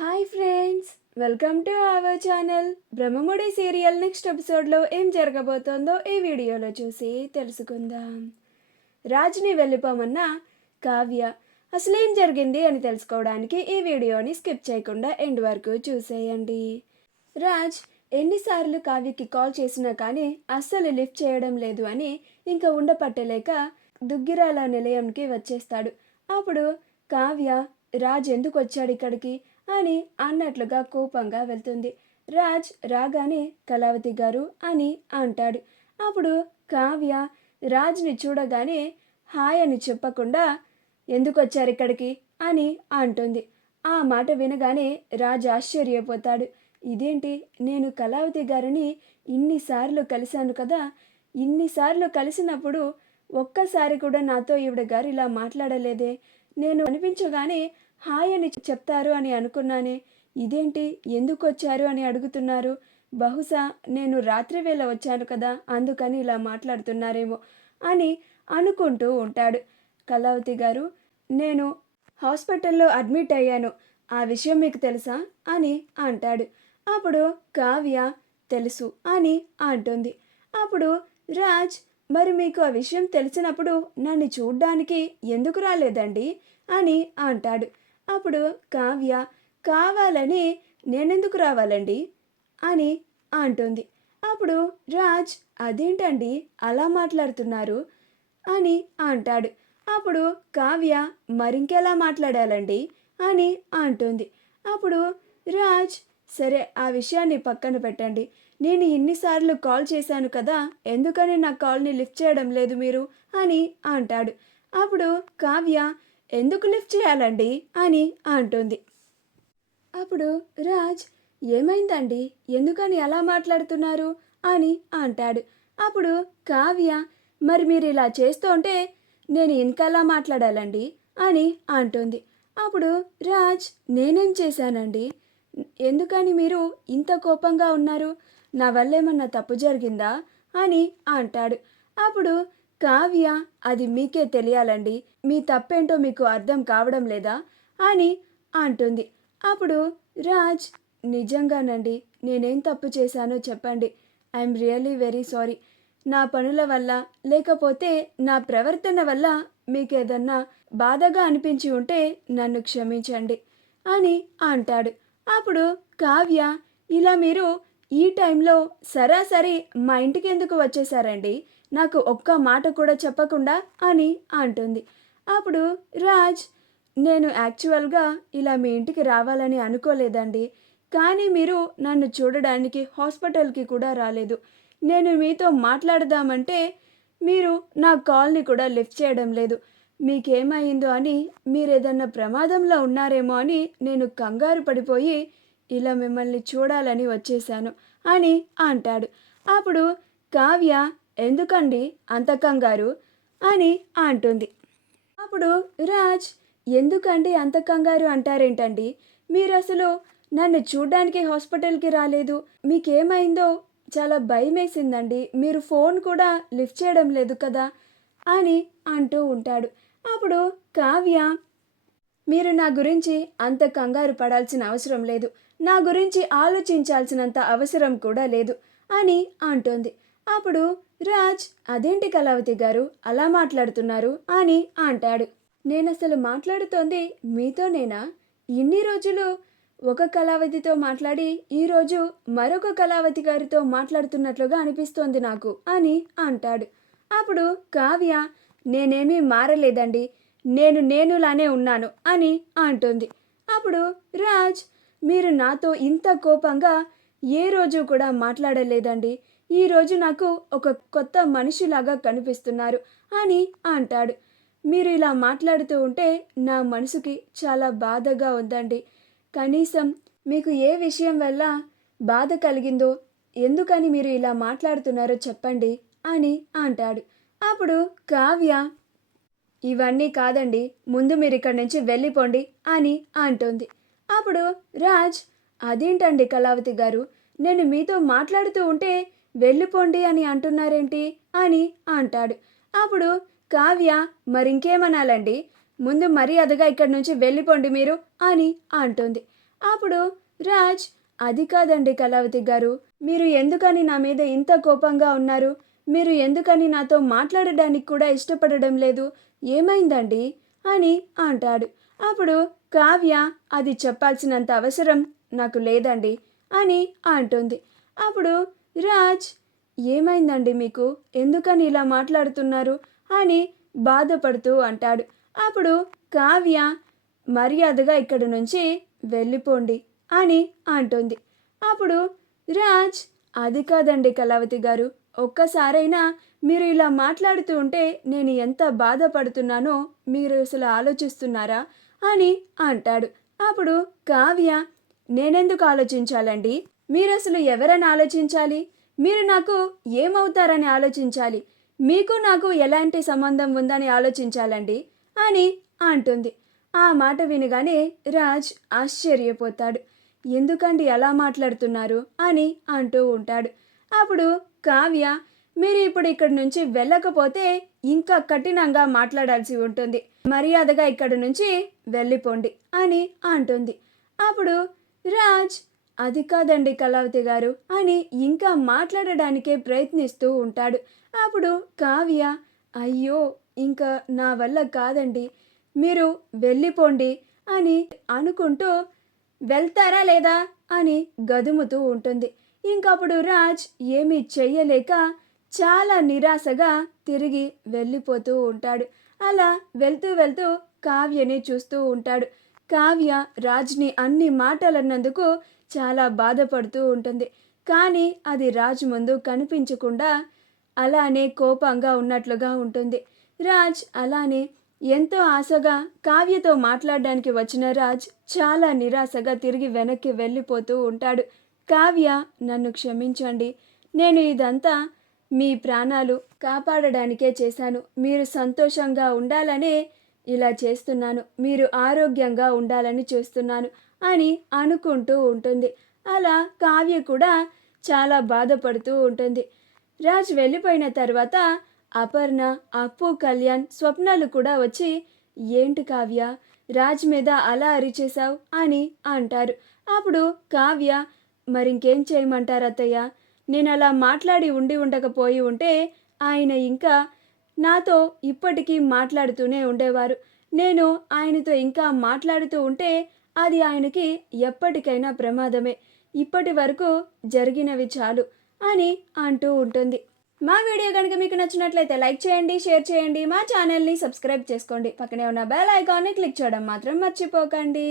Hi friends, welcome to our channel. Brahmamudi serial next ఎపిసోడ్లో ఏం జరగబోతోందో ఈ వీడియోలో చూసి తెలుసుకుందాం. రాజ్ని వెళ్ళిపోమన్న కావ్య అసలేం జరిగింది అని తెలుసుకోవడానికి ఈ వీడియోని స్కిప్ చేయకుండా ఎండ్ వరకు చూసేయండి. రాజ్ ఎన్నిసార్లు కావ్యకి కాల్ చేసినా కానీ అస్సలు లిఫ్ట్ చేయడం లేదు అని ఇంకా ఉండపట్టలేక దుగ్గిరాల నిలయంకి వచ్చేస్తాడు. అప్పుడు కావ్య రాజ్ ఎందుకు వచ్చాడు ఇక్కడికి అని అన్నట్లుగా కోపంగా వెళ్తుంది. రాజ్ రాగానే కళావతి గారు అని అంటాడు. అప్పుడు కావ్య రాజ్ని చూడగానే హాయ్ అని చెప్పకుండా ఎందుకు వచ్చారు ఇక్కడికి అని అంటుంది. ఆ మాట వినగానే రాజ్ ఆశ్చర్యపోతాడు. ఇదేంటి, నేను కళావతి గారిని ఇన్నిసార్లు కలిశాను కదా, ఇన్నిసార్లు కలిసినప్పుడు ఒక్కసారి కూడా నాతో ఈవిడ గారు ఇలా మాట్లాడలేదే, నేను అనిపించగానే హాయ్ అని చెప్తారు అని అనుకున్నానే, ఇదేంటి ఎందుకు వచ్చారు అని అడుగుతున్నారు, బహుశా నేను రాత్రి వేళ వచ్చాను కదా అందుకని ఇలా మాట్లాడుతున్నారేమో అని అనుకుంటూ ఉంటాడు. కళావతి గారు, నేను హాస్పిటల్లో అడ్మిట్ అయ్యాను, ఆ విషయం మీకు తెలుసా అని అంటాడు. అప్పుడు కావ్య తెలుసు అని అంటుంది. అప్పుడు రాజ్, మరి మీకు ఆ విషయం తెలిసినప్పుడు నన్ను చూడ్డానికి ఎందుకు రాలేదండి అని అంటాడు. అప్పుడు కావ్య కావాలని నేనెందుకు రావాలండి అని అంటుంది. అప్పుడు రాజ్ అదేంటండి అలా మాట్లాడుతున్నారు అని అంటాడు. అప్పుడు కావ్య మరింకెలా మాట్లాడాలండి అని అంటుంది. అప్పుడు రాజ్ సరే ఆ విషయాన్ని పక్కన పెట్టండి, నేను ఇన్నిసార్లు కాల్ చేశాను కదా, ఎందుకని నా కాల్ని లిఫ్ట్ చేయడం లేదు మీరు అని అంటాడు. అప్పుడు కావ్య ఎందుకు లిఫ్ట్ చేయాలండి అని అంటుంది. అప్పుడు రాజ్ ఏమైందండి, ఎందుకని అలా మాట్లాడుతున్నారు అని అంటాడు. అప్పుడు కావ్య మరి మీరు ఇలా చేస్తుంటే నేను ఇంకలా మాట్లాడాలండి అని అంటుంది. అప్పుడు రాజ్ నేనేం చేశానండి, ఎందుకని మీరు ఇంత కోపంగా ఉన్నారు, నా వల్ల ఏమన్నా తప్పు జరిగిందా అని అంటాడు. అప్పుడు కావ్య అది మీకే తెలియాలండి, మీ తప్పేంటో మీకు అర్థం కావడం లేదా అని అంటుంది. అప్పుడు రాజ్ నిజంగానండి, నేనేం తప్పు చేశానో చెప్పండి, ఐఎమ్ రియల్లీ వెరీ సారీ, నా పనుల వల్ల లేకపోతే నా ప్రవర్తన వల్ల మీకు ఏదన్నా బాధగా అనిపించి ఉంటే నన్ను క్షమించండి అని అంటాడు. అప్పుడు కావ్య ఇలా మీరు ఈ టైంలో సరాసరి మా ఇంటికి ఎందుకు వచ్చేసారండి, నాకు ఒక్క మాట కూడా చెప్పకుండా అని అంటుంది. అప్పుడు రాజ్ నేను యాక్చువల్గా ఇలా మీ ఇంటికి రావాలని అనుకోలేదండి, కానీ మీరు నన్ను చూడడానికి హాస్పిటల్కి కూడా రాలేదు, నేను మీతో మాట్లాడదామంటే మీరు నా కాల్ని కూడా లిఫ్ట్ చేయడం లేదు, మీకేమైందో అని, మీరేదన్నా ప్రమాదంలో ఉన్నారేమో అని నేను కంగారు పడిపోయి ఇలా మిమ్మల్ని చూడాలని వచ్చేసాను అని అంటాడు. అప్పుడు కావ్య ఎందుకండి అంత కంగారు అని అంటుంది. అప్పుడు రాజ్ ఎందుకండి అంత కంగారు అంటారేంటండి, మీరు అసలు నన్ను చూడ్డానికి హాస్పిటల్కి రాలేదు, మీకేమైందో చాలా భయం వేసిందండి, మీరు ఫోన్ కూడా లిఫ్ట్ చేయడం లేదు కదా అని అంటూ ఉంటాడు. అప్పుడు కావ్య మీరు నా గురించి అంత కంగారు పడాల్సిన అవసరం లేదు, నా గురించి ఆలోచించాల్సినంత అవసరం కూడా లేదు అని అంటుంది. అప్పుడు రాజ్ అదేంటి కళావతి గారు అలా మాట్లాడుతున్నారు అని అంటాడు. నేనసలు మాట్లాడుతోంది మీతోనేనా, ఇన్ని రోజులు ఒక కళావతితో మాట్లాడి ఈరోజు మరొక కళావతి గారితో మాట్లాడుతున్నట్లుగా అనిపిస్తోంది నాకు అని అంటాడు. అప్పుడు కావ్య నేనేమీ మారలేదండి, నేనులానే ఉన్నాను అని అంటుంది. అప్పుడు రాజ్ మీరు నాతో ఇంత కోపంగా ఏ రోజు కూడా మాట్లాడలేదండి, ఈరోజు నాకు ఒక కొత్త మనిషిలాగా కనిపిస్తున్నారు అని అంటాడు. మీరు ఇలా మాట్లాడుతూ ఉంటే నా మనసుకి చాలా బాధగా ఉందండి, కనీసం మీకు ఏ విషయం వల్ల బాధ కలిగిందో, ఎందుకని మీరు ఇలా మాట్లాడుతున్నారో చెప్పండి అని అంటాడు. అప్పుడు కావ్య ఇవన్నీ కాదండి, ముందు మీరు ఇక్కడి నుంచి వెళ్ళిపోండి అని అంటుంది. అప్పుడు రాజ్ అదేంటండి కళావతి గారు, నేను మీతో మాట్లాడుతూ ఉంటే వెళ్ళిపోండి అని అంటున్నారేంటి అని అంటాడు. అప్పుడు కావ్య మరింకేమనాలండి, ముందు మర్యాదగా ఇక్కడి నుంచి వెళ్ళిపోండి మీరు అని అంటుంది. అప్పుడు రాజ్, అది కాదండి కళావతి గారు, మీరు ఎందుకని నా మీద ఇంత కోపంగా ఉన్నారు? మీరు ఎందుకని నాతో మాట్లాడడానికి కూడా ఇష్టపడడం లేదు? ఏమైందండి అని అంటాడు. అప్పుడు కావ్య, అది చెప్పాల్సినంత అవసరం నాకు లేదండి అని అంటుంది. అప్పుడు రాజ్, ఏమైందండి మీకు? ఎందుకని ఇలా మాట్లాడుతున్నారు అని బాధపడుతూ అంటాడు. అప్పుడు కావ్య, మర్యాదగా ఇక్కడి నుంచి వెళ్ళిపోండి అని అంటుంది. అప్పుడు రాజ్, అది కాదండి కళావతి గారు, ఒక్కసారైనా మీరు ఇలా మాట్లాడుతూ ఉంటే నేను ఎంత బాధపడుతున్నానో మీరు అసలు ఆలోచిస్తున్నారా అని అంటాడు. అప్పుడు కావ్య, నేనెందుకు ఆలోచించాలండి? మీరు అసలు ఎవరని ఆలోచించాలి? మీరు నాకు ఏమవుతారని ఆలోచించాలి? మీకు నాకు ఎలాంటి సంబంధం ఉందని ఆలోచించాలండి అని అంటుంది. ఆ మాట వినగానే రాజ్ ఆశ్చర్యపోతాడు. ఎందుకండి అలా మాట్లాడుతున్నారు అని అంటూ ఉంటాడు. అప్పుడు కావ్య, మీరు ఇప్పుడు ఇక్కడి నుంచి వెళ్ళకపోతే ఇంకా కఠినంగా మాట్లాడాల్సి ఉంటుంది. మర్యాదగా ఇక్కడి నుంచి వెళ్ళిపోండి అని అంటుంది. అప్పుడు రాజ్, అది కాదండి కళావతి గారు అని ఇంకా మాట్లాడడానికే ప్రయత్నిస్తూ ఉంటాడు. అప్పుడు కావ్య, అయ్యో, ఇంకా నా వల్ల కాదండి, మీరు వెళ్ళిపోండి అని అనుకుంటూ, వెళ్తారా లేదా అని గదుముతూ ఉంటుంది. ఇంకప్పుడు రాజ్ ఏమీ చెయ్యలేక చాలా నిరాశగా తిరిగి వెళ్ళిపోతూ ఉంటాడు. అలా వెళ్తూ వెళ్తూ కావ్యని చూస్తూ ఉంటాడు. కావ్య రాజ్ని అన్ని మాటలన్నందుకు చాలా బాధపడుతూ ఉంటుంది. కానీ అది రాజ్ ముందు కనిపించకుండా అలానే కోపంగా ఉన్నట్లుగా ఉంటుంది. రాజ్ అలానే ఎంతో ఆశగా కావ్యతో మాట్లాడడానికి వచ్చిన రాజ్ చాలా నిరాశగా తిరిగి వెనక్కి వెళ్ళిపోతూ ఉంటాడు. కావ్య, నన్ను క్షమించండి, నేను ఇదంతా మీ ప్రాణాలు కాపాడడానికే చేశాను. మీరు సంతోషంగా ఉండాలనే ఇలా చేస్తున్నాను. మీరు ఆరోగ్యంగా ఉండాలని చేస్తున్నాను అని అనుకుంటూ ఉంటుంది. అలా కావ్య కూడా చాలా బాధపడుతూ ఉంటుంది. రాజ్ వెళ్ళిపోయిన తర్వాత అపర్ణ, అప్పు, కళ్యాణ్, స్వప్నాలు కూడా వచ్చి, ఏంటి కావ్య, రాజ్ మీద అలా అరిచేశావు అని అంటారు. అప్పుడు కావ్య, మరింకేం చేయమంటారు అత్తయ్య? నేను అలా మాట్లాడి ఉండకపోయి ఉంటే ఆయన ఇంకా నాతో ఇప్పటికీ మాట్లాడుతూనే ఉండేవారు. నేను ఆయనతో ఇంకా మాట్లాడుతూ ఉంటే అది ఆయనకి ఎప్పటికైనా ప్రమాదమే. ఇప్పటి వరకు జరిగినవి చాలు అని అంటూ ఉంటుంది. మా వీడియో కనుక మీకు నచ్చినట్లయితే లైక్ చేయండి, షేర్ చేయండి, మా ఛానల్ని సబ్స్క్రైబ్ చేసుకోండి. పక్కనే ఉన్న బెల్ ఐకాన్ని క్లిక్ చేయడం మాత్రం మర్చిపోకండి.